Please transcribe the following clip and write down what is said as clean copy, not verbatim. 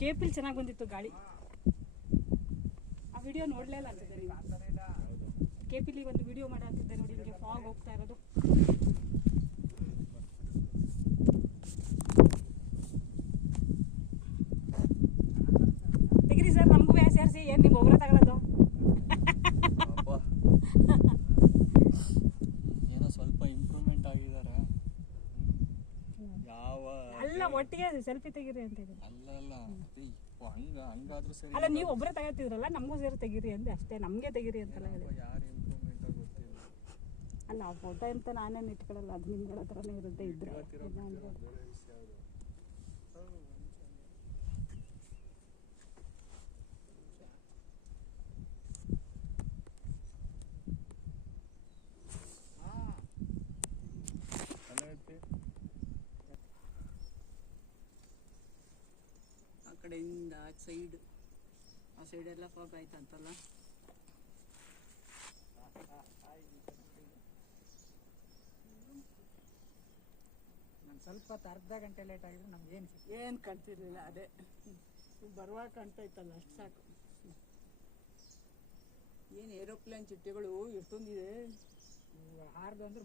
ಕೇಪಿಲ್ ಚೆನ್ನಾಗಿ ಬಂದಿತ್ತು ಗಾಳಿ. ಆ ವಿಡಿಯೋ ನೋಡಲೇ ಇಲ್ಲ ಅಂತಿದ್ದೆ ನೀವು. ಕೇಪಿಲಿ ಒಂದು ವಿಡಿಯೋ ಮಾಡಾಕ್ತಿದ್ದೆ ನೋಡಿ, ನಿಮಗೆ ಫಾಗ್ ಹೋಗ್ತಾ ಇರೋದು. ತೆಗಿರಿ ಸರ್, ನಮಗೂ ಸೇರಿಸಿ. ಏನು ನಿಮ್ಮ ಒಬ್ಬರ ತಗೊಳ್ಳೋದು? ಏನೋ ಸ್ವಲ್ಪ ಇಂಪ್ರೂವ್ಮೆಂಟ್ ಆಗಿದ್ದಾರೆ. ಯಾವ ಅಲ್ಲ, ಒಟ್ಟಿಗೆ ಸೆಲ್ಫಿ ತೆಗಿರಿ ಅಂತ ಹೇಳಿ. ಅಲ್ಲ ಹಂಗಾದ್ರೂ ಸರಿ. ಅಲ್ಲ, ನೀವು ಒಬ್ಬರೇ ತಗೋತಿದ್ರಲ್ಲ, ನಮಗೂ ಸೇರಿ ತೆಗಿರಿ ಅಂದೆ ಅಷ್ಟೇ. ನಮಗೆ ತೆಗಿರಿ ಅಂತೆಲ್ಲ ಹೇಳಿ. ಯಾರು ಇಂಪ್ರೂವ್ಮೆಂಟ್ ಗೊತ್ತಿಲ್ಲ. ಅಲ್ಲ, ಆ ಫೋಟೋ ಅಂತ ನಾನೇನು ಇಟ್ಕೊಳ್ಳಲ್ಲ, ಅದು ನಿಮ್ಗಳ ಹತ್ರನೇ ಇರುತ್ತೆ. ಇದ್ರೆ ಆ ಕಡೆಯಿಂದ ಆ ಸೈಡೆಲ್ಲ ಫಾಗ್ ಆಯ್ತಂತಲ್ಲ. ನಾನು ಸ್ವಲ್ಪ ಅರ್ಧ ಗಂಟೆ ಲೇಟ್ ಆಗಿದ್ರೆ ನಮ್ಗೇನು ಏನು ಕಾಣ್ತಿರ್ಲಿಲ್ಲ. ಅದೇ ಬರುವಾಗ ಕಾಣ್ತಾ ಇತ್ತಲ್ಲ, ಅಷ್ಟು ಸಾಕು. ಏನು ಏರೋಪ್ಲೇನ್ ಚಿಟ್ಟೆಗಳು ಎಷ್ಟೊಂದಿದೆ. ಹಾರ್ದು ಅಂದ್ರೆ